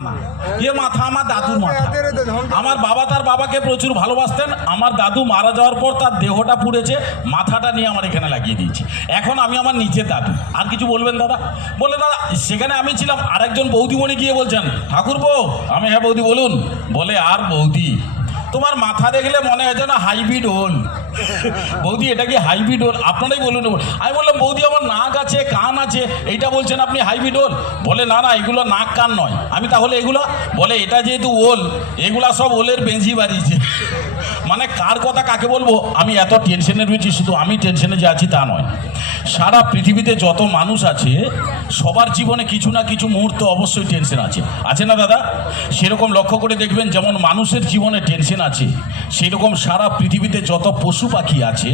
এ মাথা আমার দাদুর মাথা। আমার বাবা তার বাবাকে প্রচুর ভালোবাসতেন। আমার দাদু মারা যাওয়ার পর তার দেহটা পুড়েছে, মাথাটা নিয়ে আমার এখানে লাগিয়ে দিয়েছি। এখন আমি আমার নিচের দাদু। আর কিছু বলবেন দাদা? বলে দাদা সেখানে আমি ছিলাম, আরেকজন বৌদিমণি গিয়ে বলছেন ঠাকুরপো। আমি হ্যাঁ বৌদি বলুন। বলে আর বৌদি তোমার মাথা দেখলে মনে হয় যেন হাইব্রিড ওল। বৌদি এটা কি হাইব্রিড ওল? আপনারাই বলুন। আমি বললাম বৌদি আমার নাক আছে কান আছে, এইটা বলছেন আপনি হাইব্রিড ওল? বলে না না এগুলো নাক কান নয়। আমি তাহলে এগুলো? বলে এটা যেহেতু ওল, এগুলা সব ওলের বেঞ্জি বাড়িয়েছে। মানে কার কথা কাকে বলবো? আমি এত টেনশনে রয়েছি, শুধু আমি টেনশনে যে আছি তা নয়, সারা পৃথিবীতে যত মানুষ আছে সবার জীবনে কিছু না কিছু মুহূর্ত অবশ্যই টেনশন আছে, আছে না দাদা? সেরকম লক্ষ্য করে দেখবেন, যেমন মানুষের জীবনে টেনশন আছে, সেরকম সারা পৃথিবীতে যত পশু পাখি আছে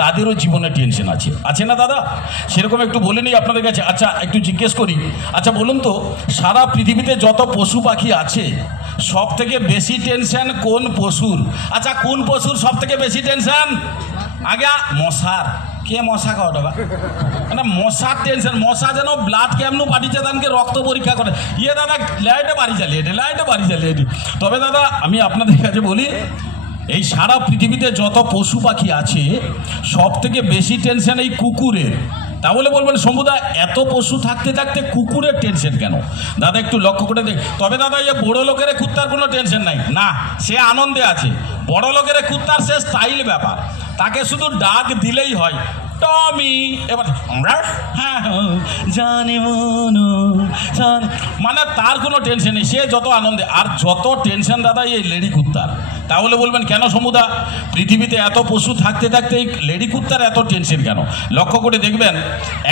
তাদেরও জীবনে টেনশন আছে, আছে না দাদা? সেরকম একটু বলে নিই আপনাদের কাছে। আচ্ছা একটু জিজ্ঞেস করি, আচ্ছা বলুন তো, সারা পৃথিবীতে যত পশু পাখি আছে সব থেকে বেশি টেনশন কোন পশুর? আচ্ছা কোন পশুর সব থেকে বেশি টেনশন? আগে মশার। কে মশা খাওয়া টাকা? মানে মশার টেনশন। মশা যেন ব্লাড কেমন পাঠিয়েছে তাদেরকে রক্ত পরীক্ষা করে। ইয়ে দাদা লাইটে বাড়ি চালিয়ে এটি, লাইটে বাড়ি চালিয়ে এটি। তবে দাদা আমি আপনাদের কাছে বলি, এই সারা পৃথিবীতে যত পশু পাখি আছে সব থেকে বেশি টেনশন এই কুকুরের। তাহলে বলবেন সমুদা এত পশু থাকতে থাকতে কুকুরের টেনশন কেন? দাদা একটু লক্ষ্য করে দেখ। তবে দাদা এই বড় লোকের কুত্তার কোনো টেনশন নাই না, সে আনন্দে আছে। বড় লোকের কুত্তার সে স্টাইল ব্যাপার, তাকে শুধু ডাক দিলেই হয় টমি, এবার হ্যাঁ জানি মানে তার কোনো টেনশন নেই, সে যত আনন্দে। আর যত টেনশন দাদা এই লেডি কুত্তার। তাহলে বলবেন কেন সমুদা পৃথিবীতে এত পশু থাকতে থাকতে এই লেডি কুত্তার এত টেনশন কেন? লক্ষ্য করে দেখবেন,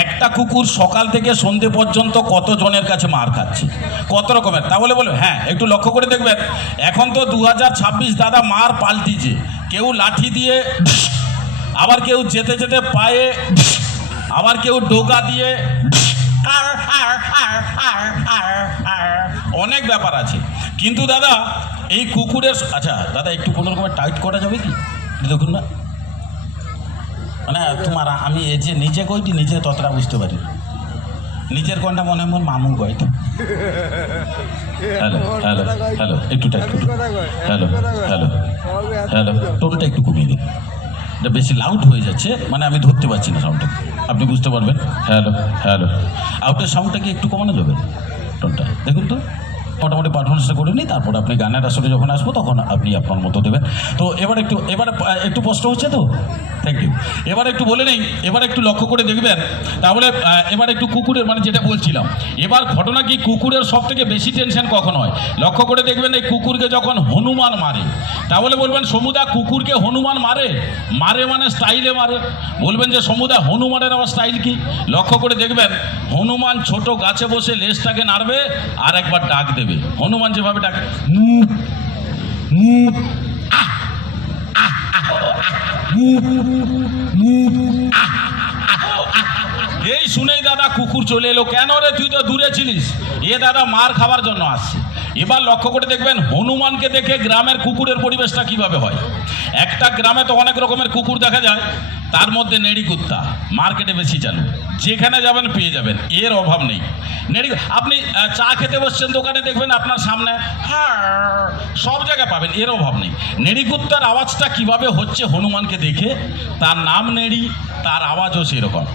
একটা কুকুর সকাল থেকে সন্ধে পর্যন্ত কত জনের কাছে মার খাচ্ছে, কত রকমের। তাহলে বলবেন হ্যাঁ একটু লক্ষ্য করে দেখবেন, এখন তো 2026 দাদা, মার পাল্টিছে। কেউ লাঠি দিয়ে, আবার কেউ যেতে যেতে পায়ে, আবার কেউ ডোকা দিয়ে, অনেক ব্যাপার আছে। কিন্তু দাদা এই কুকুরের, আচ্ছা দাদা একটু কোনো রকমের টাইট করা যাবে কি দেখুন না? মানে তোমার আমি এই যে নিচে কইটি, নিচে ততটা বুঝতে পারি, নিচের কোনটা মনে হয় মামু কয়টা। হ্যালো হ্যালো হ্যালো একটু টাইট করুন। হ্যালো হ্যালো হ্যালো টোনটা একটু কমিয়ে দিন, এটা বেশি লাউড হয়ে যাচ্ছে, মানে আমি ধরতে পারছি না সাউন্ডটা, আপনি বুঝতে পারবেন। হ্যালো হ্যালো আউটের সাউন্ডটা কি একটু কমানো যাবে? টোনটা দেখুন তো, মোটামুটি পারফরমেন্সটা করে নিই, তারপর আপনি গানের আসলে যখন আসবো তখন আপনি আপনার মতো দেবেন। তো এবার একটু স্পষ্ট হচ্ছে তো? Thank you. এবার একটু বলে নেই, এবার একটু লক্ষ্য করে দেখবেন। তাহলে এবার একটু কুকুরের, মানে যেটা বলছিলাম, এবার ঘটনা কি কুকুরের সব থেকে বেশি টেনশন কখন হয়? লক্ষ্য করে দেখবেন এই কুকুরকে যখন হনুমান মারে। তাহলে বলবেন সমুদা কুকুরকে হনুমান মারে? মারে মানে স্টাইলে মারে। বলবেন যে সমুদা হনুমানের আবার স্টাইল কি? লক্ষ্য করে দেখবেন, হনুমান ছোট গাছে বসে লেজটাকে নাড়বে আর একবার ডাক দেবে। হনুমান যেভাবে ডাকে এই শুনেই দাদা কুকুর চলে এলো। কেন রে, তুই তো দূরে ছিলিস? এ দাদা মার খাবার জন্য আসছে। এবার লক্ষ্য করে দেখবেন হনুমানকে দেখে গ্রামের কুকুরের পরিবেশটা কিভাবে হয়। একটা গ্রামে তো অনেক রকমের কুকুর দেখা যায়, তার মধ্যে নেড়ি কুত্তা মার্কেটে বেশি চালু, যেখানে যাবেন পেয়ে যাবেন, এর অভাব নেই। নেড়ি, আপনি চা খেতে বসছেন দোকানে, দেখবেন আপনার সামনে হ্যাঁ সব জায়গায় পাবেন, এর অভাব নেই। নেড়ি কুত্তার আওয়াজটা কিভাবে হচ্ছে হনুমানকে দেখে, তার নাম নেড়ি, তার আওয়াজও সেরকম।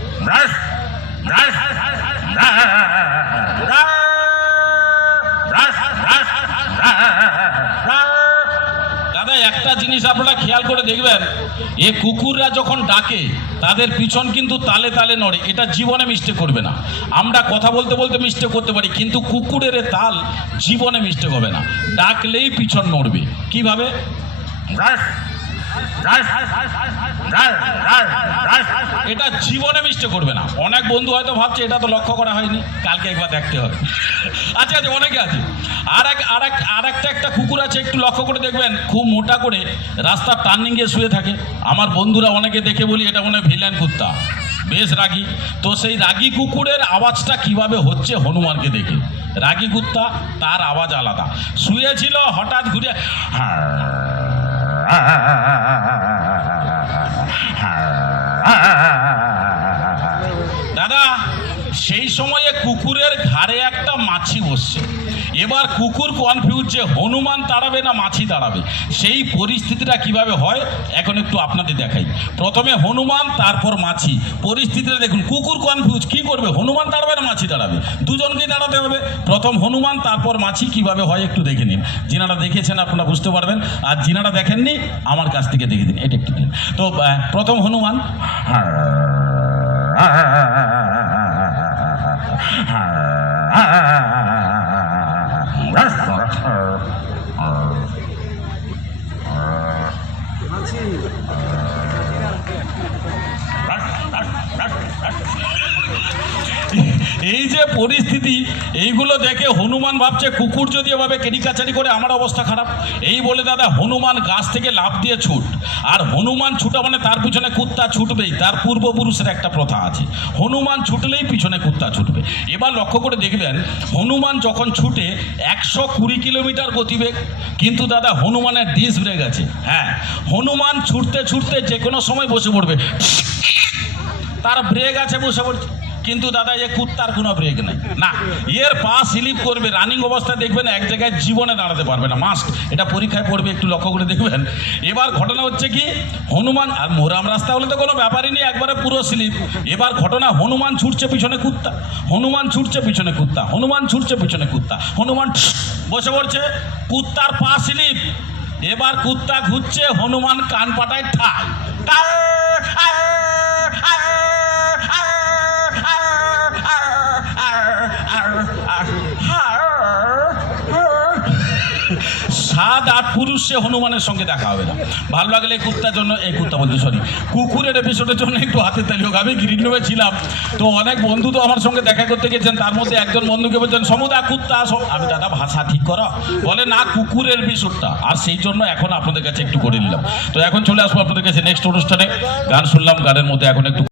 দাদা একটা জিনিস আপনারা খেয়াল করে দেখবেন, এ কুকুররা যখন ডাকে তাদের পিছন কিন্তু তালে তালে নড়ে। এটা জীবনে মিস্টেক করবে না। আমরা কথা বলতে বলতে মিস্টেক করতে পারি, কিন্তু কুকুরের তাল জীবনে মিস্টেক হবে না, ডাকলেই পিছন নড়বে। কিভাবে? এটা জীবনে মিস্টেক করবে না। অনেক বন্ধু হয়তো ভাবছে এটা তো লক্ষ্য করা হয়নি, কালকে একবার দেখতে হবে। আচ্ছা আচ্ছা অনেকে আছে। আর একটা কুকুর আছে, একটু লক্ষ্য করে দেখবেন, খুব মোটা করে রাস্তার টার্নিংয়ে শুয়ে থাকে। আমার বন্ধুরা অনেকে দেখে বলি এটা মনে হয় ভিলেন কুত্তা, বেশ রাগী। তো সেই রাগী কুকুরের আওয়াজটা কিভাবে হচ্ছে হনুমানকে দেখে। রাগী কুত্তা, তার আওয়াজ আলাদা। শুয়েছিল, হঠাৎ ঘুরে দাদা সেই সময়ে কুকুরের ঘাড়ে একটা মাছি বসছে। এবার কুকুর কনফিউজ যে হনুমান তাড়াবে না মাছি তাড়াবে, সেই পরিস্থিতিটা কিভাবে হয় এখন একটু আপনাদের দেখাই। প্রথমে হনুমান, তারপর মাছি। পরিস্থিতিটা দেখুন, কুকুর কনফিউজ কি করবে, হনুমান তাড়াবে না মাছি তাড়াবে, দুজনকেই তাড়াতে হবে। প্রথম হনুমান, তারপর মাছি, কিভাবে হয় একটু দেখে নিন। যিনারা দেখেছেন আপনারা বুঝতে পারবেন, আর যিনারা দেখেননি আমার কাছ থেকে দেখে দিন, এটা একটু দিন। তো প্রথম হনুমান, এই যে পরিস্থিতি, এইগুলো দেখে হনুমান ভাবছে কুকুর যদি এভাবে কেরিকাচারি করে আমার অবস্থা খারাপ। এই বলে দাদা হনুমান গাছ থেকে লাফ দিয়ে ছুট, আর হনুমান ছুটা মানে তার পিছনে কুত্তা ছুটবেই, তার পূর্বপুরুষের একটা প্রথা আছে, হনুমান ছুটলেই পিছনে কুত্তা ছুটবে। এবার লক্ষ্য করে দেখবেন হনুমান যখন ছুটে 120 কিলোমিটার গতিবেগ, কিন্তু দাদা হনুমানের ডিস ব্রেক আছে। হ্যাঁ, হনুমান ছুটতে ছুটতে যে কোনো সময় বসে পড়বে, তার ব্রেক আছে, বসে পড়ছে। কিন্তু দাদা এ কুত্তার কোনো ব্রেক নেই, না, এর পা স্লিপ করবে, রানিং অবস্থায় দেখবেন এক জায়গায় জীবনে দাঁড়াতে পারবে না, মাস্ট। এটা পরীক্ষায় পড়বে, একটু লক্ষ্য করে দেখবেন। এবার ঘটনা হচ্ছে কি, হনুমান, আর মোরাম রাস্তা হলে তো কোনো ব্যাপারই নেই, একবারে পুরো স্লিপ। এবার ঘটনা, হনুমান ছুটছে পিছনে কুত্তা, হনুমান ছুটছে পিছনে কুত্তা, হনুমান ছুটছে পিছনে কুত্তা, হনুমান বসে পড়ছে, কুত্তার পা স্লিপ। এবার কুত্তা ঘুরছে, হনুমান কান পাটায় ঠাই ঠাই। সাত আট পুরুষ সে হনুমানের সঙ্গে দেখা হবে না। ভালো লাগলে এই কুত্তার জন্য, এই কুত্তা বলছি সরি, কুকুরের এপিসোডের জন্য একটু হাতে তালি হোক। আমি গ্রিন রুমে ছিলাম, তো অনেক বন্ধু তো আমার সঙ্গে দেখা করতে গেছেন, তার মধ্যে একজন বন্ধুকে বলছেন সমুদা কুত্তা আসো। আমি দাদা ভাষা ঠিক করো, বলে না কুকুরের এপিসোডটা, আর সেই জন্য এখন আপনাদের কাছে একটু করে নিলাম। তো এখন চলে আসবো আপনাদের কাছে নেক্সট অনুষ্ঠানে। গান শুনলাম, গানের মধ্যে এখন একটু